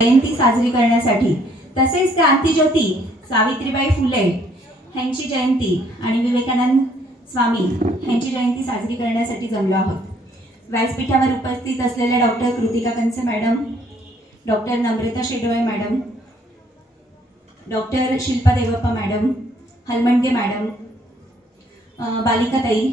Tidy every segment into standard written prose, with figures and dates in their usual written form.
जयंती साजरी करण्यासाठी तसेच क्रांतीज्योती सावित्रीबाई फुले यांची जयंती आणि विवेकानंद स्वामी यांची जयंती साजरी करण्यासाठी जमलो आहोत. व्यासपीठावर उपस्थित असलेल्या डॉक्टर कृतिका कंसे मॅडम, डॉक्टर नम्रता शेडवळे madam, doctor Shilpa देवप्पा madam, हलमंडगे madam, बालिकाताई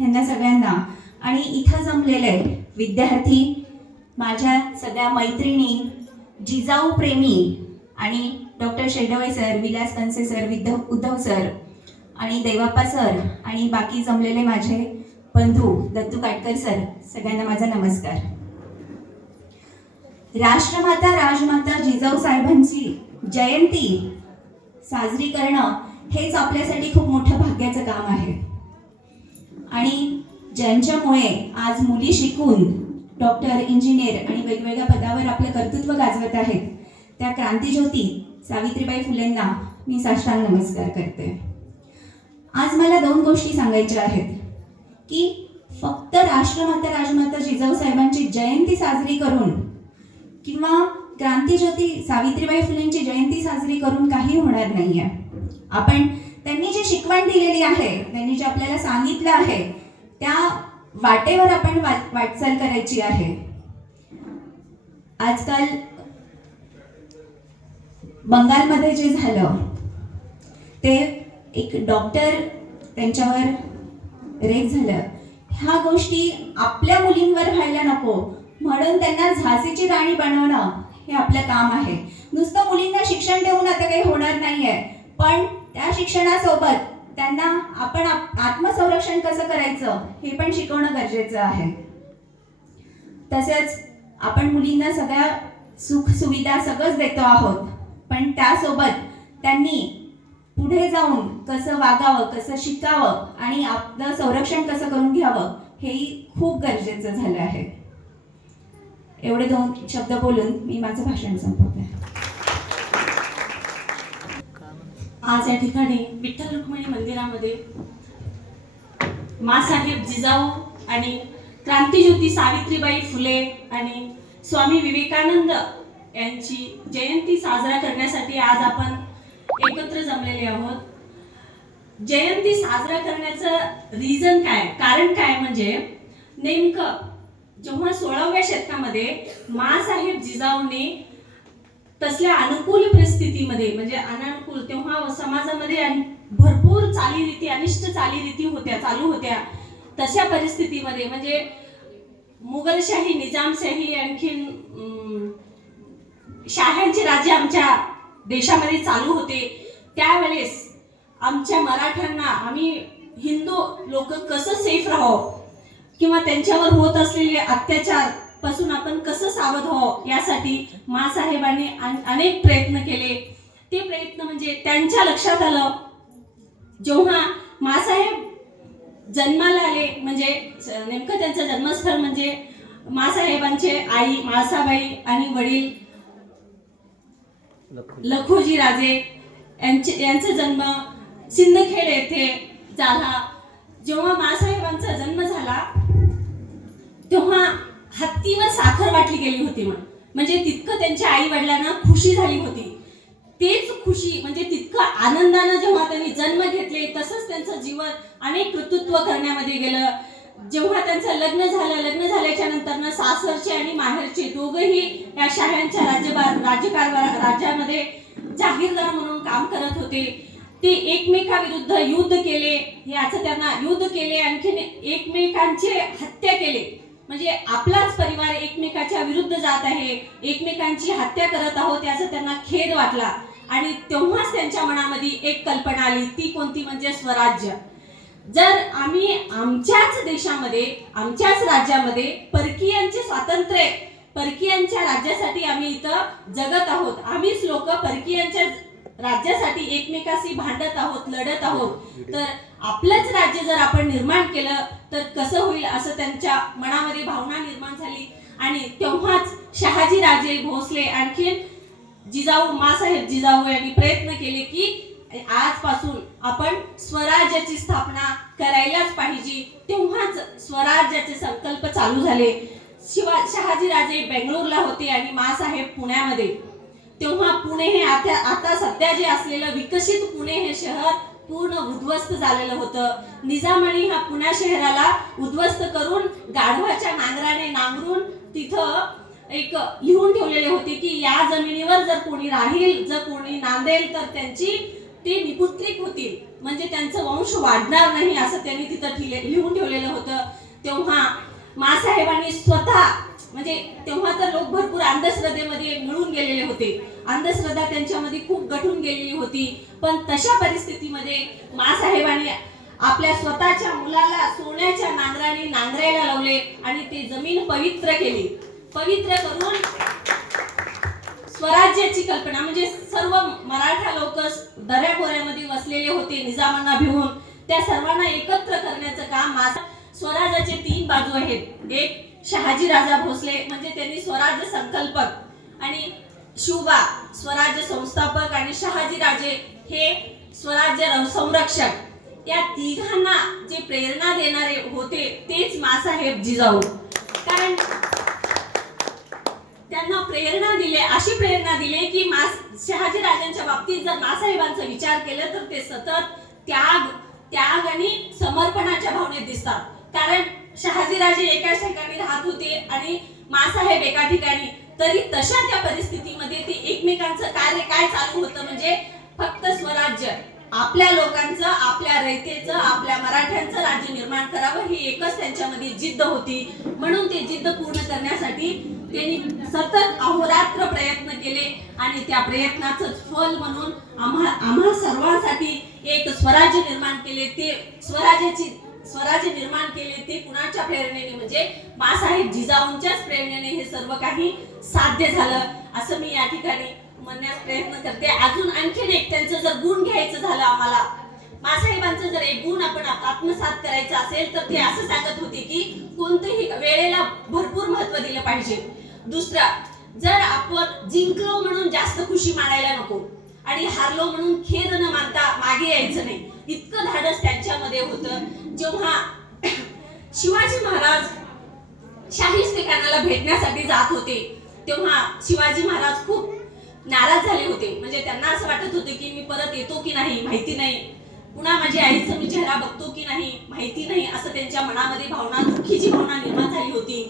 यांना सगळ्यांना आणि इथं जमलेले विद्यार्थी, माझ्या सगळ्या मैत्रिणी, जिजाऊ प्रेमी आणि doctor शेडवळे sir, Vilas कंसे sir, Uddhav sir आणि देवाप्पा सर आणि बाकी जमलेले माझे बंधू दत्तू काटकर सर, सगळ्यांना माझा नमस्कार. राष्ट्रमाता राजमाता जिजाऊ साहेबांची जयंती साजरी करणं हेच आपल्यासाठी खूप मोठं भाग्याचं काम आहे. आणि ज्यांच्यामुळे आज मुली शिकून डॉक्टर, इंजिनियर आणि वेगवेगळ्या पदावर आपलं कर्तृत्व गाजवत आहेत, त्या क्रांतीज्योती सावित्रीबाई फुलेंना मी साष्टांग नमस्कार करते. आज मला दोन गोष्टी सांगायच्या आहेत की फक्त राष्ट्रमाता राजमाता जिजाऊ साहेबांची जयंती साजरी करून किंवा क्रांतीज्योती सावित्रीबाई फुलेंची जयंती साजरी करून काही होणार नाहीये. आपण त्यांनी जी शिकवण दिलेली आहे, त्यांनी जे आपल्याला सांगितलं आहे, त्या वाटेवर आपण वाटचाल करायची आहे. आजकाल बंगालमध्ये जे झालं ते एक डॉक्टर त्यांच्यावर रेप झालं, ह्या गोष्टी आपल्या मुलींवर व्हायला नको म्हणून त्यांना झाशीची राणी बनवणं हे आपलं काम आहे. नुसतं मुलींना शिक्षण देऊन आता काही होणार नाहीये, पण त्या शिक्षणासोबत त्यांना आपण आत्मसंरक्षण कसं करायचं हे पण शिकवणं गरजेचं आहे. तसेच आपण मुलींना सगळ्या सुख सुविधा सगळंच देतो आहोत, पण त्यासोबत त्यांनी पुढे जाऊन कसं वागावं, कसं शिकावं आणि आपलं संरक्षण कसं करून घ्यावं हेही खूप गरजेचं झालं आहे. एवढे दोन शब्द बोलून मी माझं भाषण संपवते. आज या ठिकाणी विठ्ठल रुक्मिणी मंदिरामध्ये माँसाहेब जिजाऊ आणि क्रांतीज्योती सावित्रीबाई फुले आणि स्वामी विवेकानंद यांची जयंती साजरा करण्यासाठी आज आपण एकत्र जमलेले आहोत. जयंती साजरा करण्याचं रिझन काय, कारण काय, म्हणजे नेमकं जेव्हा 16व्या शतकामध्ये माँसाहेब जिजाऊने तसल्या अनुकूल परिस्थितीमध्ये, म्हणजे अनानुकूल, तेव्हा समाजामध्ये भरपूर चालीरीती, अनिष्ट चालीरीती चालू होत्या. तशा परिस्थितीमध्ये म्हणजे मुघलशाही, निजामशाही, आणखीन शाह्यांचे राज्य आमच्या देशामध्ये चालू होते. त्यावेळेस आमच्या मराठ्यांना, आम्ही हिंदू लोक कसं सेफ राहावं किंवा त्यांच्यावर होत असलेले अत्याचार पासून आपण कसं सावध व्हावं यासाठी माँसाहेबांनी अनेक प्रयत्न केले. ते प्रयत्न म्हणजे त्यांच्या लक्षात आलं जेव्हा माँसाहेब जन्माला आले, म्हणजे नेमकं त्यांचं जन्मस्थळ म्हणजे माँसाहेबांचे आई म्हाळसाबाई आणि वडील लखोजी राजे यांचा जन्म सिंदखेड येथे झाला. जेव्हा माँसाहेबांचा जन्म झाला तेव्हा हत्तीवर साखर वाटली गेली होती, म्हणजे तितकं त्यांच्या आई वडिलांना खुशी झाली होती. तेच खुशी म्हणजे तितकं आनंदानं जेव्हा त्यांनी जन्म घेतले, तसंच त्यांचं जीवन अनेक कर्तृत्व करण्यामध्ये गेलं. जेव्हा त्यांचं लग्न झालं, लग्न झाल्याच्या नंतर सासरचे आणि माहेरचे दोघंही या शाह्यांच्या राज्यामध्ये जागीरदार म्हणून काम करत होते. ते एकमेकाविरुद्ध युद्ध केले, याचं त्यांना युद्ध केले, आणखीन एकमेकांचे हत्या केले, म्हणजे आपलाच परिवार एकमेकाच्या विरुद्ध जात आहे, एकमेकांची हत्या करत आहोत याचा त्यांना खेद वाटला. आणि तेव्हाच त्यांच्या मनामध्ये एक कल्पना आली, ती कोणती, म्हणजे स्वराज्य. जर आम्ही आमच्याच देशामध्ये, आमच्याच राज्यामध्ये परकीयांचे स्वातंत्र्य, परकीयांच्या राज्यासाठी आम्ही इथं जगत आहोत, आम्हीच लोक परकीयांच्या राज्यासाठी एकमेकाशी भांडत आहोत, लढत आहोत, तर आपलंच राज्य जर आपण निर्माण केलं तर कसं होईल असं त्यांच्या मनामध्ये भावना निर्माण झाली. आणि तेव्हाच शहाजी राजे भोसले आणखीन जिजाऊ, माँसाहेब जिजाऊ यांनी प्रयत्न केले की आजपासून आपण स्वराज्याची स्थापना करायलाच पाहिजे. तेव्हाच स्वराज्याचे संकल्प चालू झाले. शहाजीराजे बेंगळूरला होते आणि मासाहेब पुण्यामध्ये. तेव्हा पुणे हे आता सध्या जे असलेलं विकसित पुणे हे शहर पूर्ण उद्ध्वस्त झालेलं होतं. निजामाने हा पुणे शहराला उद्ध्वस्त करून गाढवाच्या नांगराने नांगरून तिथं एक लिहून ठेवलेले होते की या जमिनीवर जर कोणी राहील, जर कोणी नांदेल तर त्यांची ते निपुत्रिक होतील, म्हणजे त्यांचं वंश वाढणार नाही असं त्यांनी तिथं लिहून ठेवलेलं होतं. तेव्हा मासाहेबांनी स्वतः, म्हणजे तेव्हा तर लोक भरपूर अंधश्रद्धेमध्ये मिळून गेलेले होते, अंधश्रद्धा त्यांच्यामध्ये खूप गठून गेलेली होती. पण तशा परिस्थितीमध्ये मासाहेबांनी आपल्या स्वतःच्या मुलाला सोन्याच्या नांगराने नांगरायला लावले आणि ते जमीन पवित्र केली. पवित्र करून स्वराज्याची कल्पना, म्हणजे सर्व मराठा लोक दऱ्याखोऱ्यामध्ये वसलेले होते निजामांना भिवून, त्या सर्वांना एकत्र करण्याचं काम. स्वराज्याचे 3 बाजू आहेत. एक शहाजी राजा भोसले, म्हणजे त्यांनी स्वराज्य संकल्पक, आणि शिवबा स्वराज्य संस्थापक, आणि शहाजी राजे हे स्वराज्य संरक्षक. या तिघांना जे प्रेरणा देणारे होते तेच मासाहेब जिजाऊ. कारण त्यांना प्रेरणा दिली, अशी प्रेरणा दिली की शहाजी राजांच्या बाबतीत जर मासाहेबांचा विचार केला तर ते सतत त्याग आणि समर्पणाच्या भावनेत दिसतात. कारण शहाजीराजे एका ठिकाणी राहत होते आणि मासाहेब एका ठिकाणी, तरी तशा त्या परिस्थितीमध्ये ते एकमेकांचं कार्य काय चालू होतं, म्हणजे फक्त स्वराज्य, आपल्या लोकांचं, आपल्या रयतेचं, आपल्या मराठ्यांचं राज्य निर्माण करावं ही एकच त्यांच्यामध्ये जिद्द होती. म्हणून ते जिद्द पूर्ण करण्यासाठी त्यांनी सतत अहोरात्र प्रयत्न केले आणि त्या प्रयत्नाचं फल म्हणून आम्हा सर्वांसाठी एक स्वराज्य निर्माण केले. ते स्वराज्य निर्माण केले ते कुणाच्या प्रेरणेने, म्हणजे मासाहेब जिजाऊंच्याच प्रेरणेने हे सर्व काही साध्य झालं असं मी या ठिकाणी म्हणण्यास प्रयत्न करते. अजून आणखीन एक त्यांचं जर गुण घ्यायचं झालं, आम्हाला मासाहेबांचं जर एक गुण आपण आत्मसात करायचं असेल तर ते असं सांगत होते की कोणत्याही वेळेला भरपूर महत्त्व दिलं पाहिजे. दुसरा, जर आपण जिंकलो म्हणून जास्त खुशी मानायला नको आणि हारलो म्हणून खेद न मानता मागे यायचं नाही. इतकं धाडस त्यांच्यामध्ये होतं. जेव्हा शिवाजी महाराज शाहिस्तेखानाला भेटण्यासाठी जात होते तेव्हा शिवाजी महाराज खूप नाराज झाले होते. म्हणजे त्यांना असं वाटत होते की मी परत येतो की नाही माहिती नाही, पुन्हा माझ्या आईचा मी चेहरा बघतो की नाही माहिती नाही, असं त्यांच्या मनामध्ये भावना, दुःखीची भावना निर्माण झाली होती.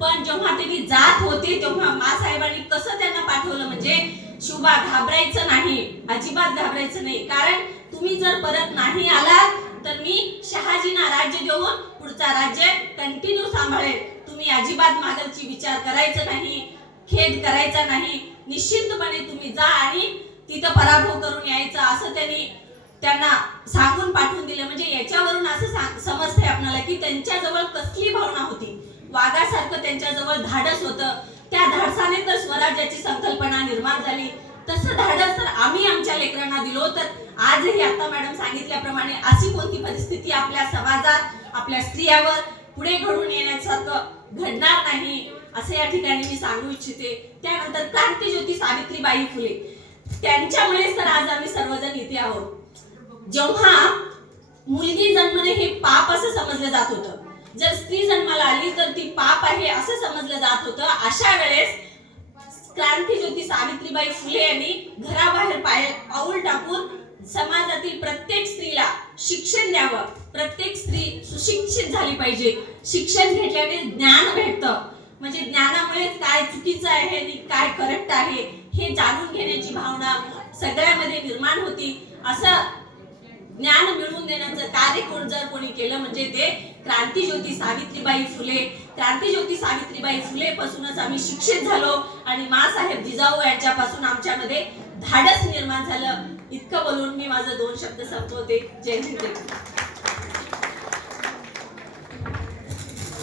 पण जेव्हा त्यांनी जात होते तेव्हा मासाहेबांनी कसं त्यांना पाठवलं, म्हणजे शिवबा घाबरायचं नाही, अजिबात घाबरायचं नाही, कारण तुम्ही जर परत नाही आलात तर मी शहाजींना राज्य देऊन पुढचा राज्य कंटिन्यू सांभाळेल. तुम्ही अजिबात मागलची विचार करायचा नाही, खेद करायचा नाही, निश्चितपणे तुम्ही जा आणि तिथं पराभव करून यायचा, असं त्यांना सांगून पाठवून दिलं. म्हणजे याच्यावरून असं समजतंय आपल्याला की त्यांच्याजवळ कसली भावना होती. वाघासारखं त्यांच्याजवळ धाडस होतं. त्या धाडसाने तर स्वराज्याची संकल्पना निर्माण झाली. तसं धाडस जर आम्ही आमच्या लेकरांना दिलो तर आजही आता मॅडम सांगितल्याप्रमाणे अशी कोणती परिस्थिती आपल्या समाजात, आपल्या स्त्रियावर पुढे घडून येण्यासारखं घडणार नाही असं या ठिकाणी मी सांगू इच्छिते. त्यानंतर क्रांतीज्योती सावित्रीबाई फुले, त्यांच्यामुळेच तर आज आम्ही सर्वजण इथे आहोत. जेव्हा मुलगी जन्मणे हे पाप असं समजलं जात होतं, जर स्त्री जन्माला आली तर ती पाप आहे असं समजलं जात होतं. अशा वेळेस क्रांतीज्योती सावित्रीबाई फुले यांनी घराबाहेर पाऊल टाकून समाजातील प्रत्येक स्त्रीला शिक्षण द्यावं, प्रत्येक स्त्री सुशिक्षित झाली पाहिजे. शिक्षण घेतल्याने ज्ञान भेटतं, म्हणजे ज्ञानामुळेच काय चुकीचं आहे आणि काय करेक्ट आहे हे जाणून घेण्याची भावना सगळ्यामध्ये निर्माण होती. असं ज्ञान मिळवून देण्याचं कार्य कोणी केलं म्हणजे ते क्रांतीज्योती सावित्रीबाई फुले. क्रांतीज्योती सावित्रीबाई फुले पासूनच आम्ही शिक्षित झालो आणि मासाहेब जिजाऊ यांच्यापासून आमच्यामध्ये धाडस निर्माण झालं. इतकं बोलून मी माझं 2 शब्द संपवते. जय हिंद.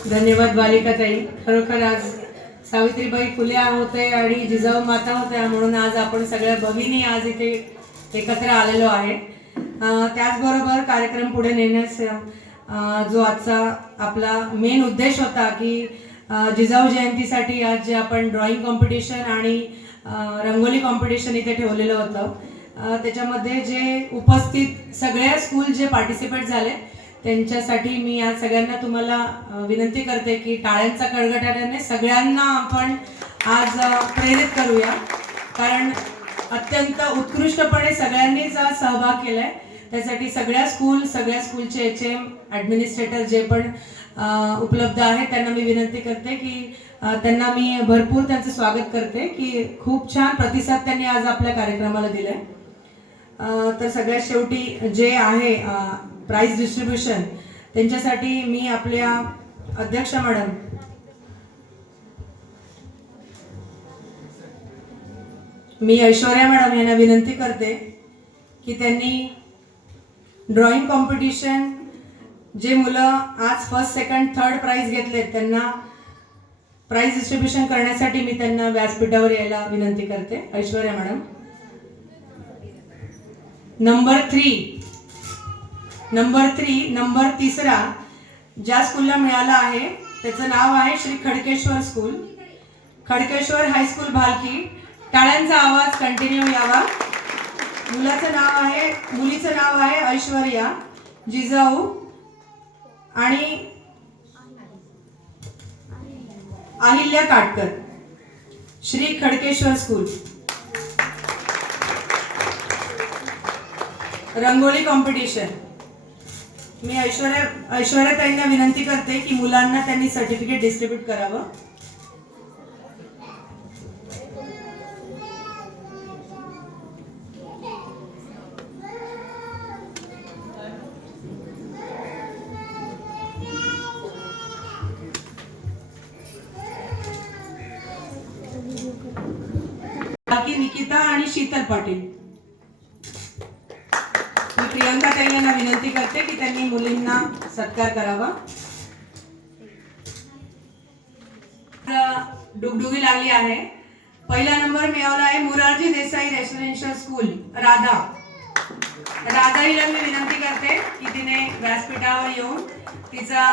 धन्यवाद बालिकाताई. खरोखर आज सावित्रीबाई फुले होते आणि जिजाऊ माता होत्या म्हणून आज आपण सगळ्या भगिनी आज इथे एकत्र आलेलो आहे. त्याचबरोबर कार्यक्रम पुढे नेण्यास जो आजचा आपला मेन उद्देश होता की जिजाऊ जयंतीसाठी आज जे आपण ड्रॉइंग कॉम्पिटिशन आणि रंगोली कॉम्पिटिशन इथे ठेवलेलं होतं, त्याच्यामध्ये जे उपस्थित सगळे स्कूल जे पार्टिसिपेट झाले त्यांच्यासाठी मी आज सगळ्यांना तुम्हाला विनंती करते की टाळ्यांचा कडकडाटाने सगळ्यांना आपण आज प्रेरित करूया, कारण अत्यंत उत्कृष्टपणे सगळ्यांनीच आज सहभाग केलाय. त्यासाठी सगळ्या स्कूलचे HM ॲडमिनिस्ट्रेटर जे पण उपलब्ध आहेत त्यांना मी विनंती करते की त्यांना मी भरपूर त्यांचं स्वागत करते की खूप छान प्रतिसाद त्यांनी आज आपल्या कार्यक्रमाला दिलाय. तर सगळ्यात शेवटी जे आहे प्राइज डिस्ट्रीब्युशन, त्यांच्यासाठी मी आपल्या अध्यक्ष मॅडम ऐश्वर्या मॅडम यांना विनंती करते की त्यांनी ड्रॉइंग कॉम्पिटिशन जे मुलं आज फर्स्ट सेकंड थर्ड प्राइज घेतलेत त्यांना प्राइज डिस्ट्रीब्युशन करण्यासाठी मी त्यांना व्यासपीठावर यायला विनंती करते. ऐश्वर्या मॅडम. नंबर 3 ज्या स्कूलला मिळाला आहे त्याचं नाव आहे श्री खडकेश्वर स्कूल, खडकेश्वर हायस्कूल भालकी. टाळ्यांचा आवाज कंटिन्यू यावा. मुलीचं नाव आहे ऐश्वर्या जिजाऊ आणि अहिल्या काटकर, श्री खडकेश्वर स्कूल. रंगोली कॉम्पिटिशन. मी ऐश्वर्या ताईंना विनंती करते की मुलांना त्यांनी सर्टिफिकेट डिस्ट्रीब्यूट करावं. बाकी निकिता आणि शीतल पाटील. मी प्रियंका ताई यांना विनंती करते की त्यांनी मुलींना सत्कार करावा. डुगडुगी लागली आहे. पहिला नंबर मिळवला आहे मोरारजी देसाई रेसिडेन्शियल स्कूल राधा. राधा हिला मी विनंती करते की तिने व्यासपीठावर येऊन तिचा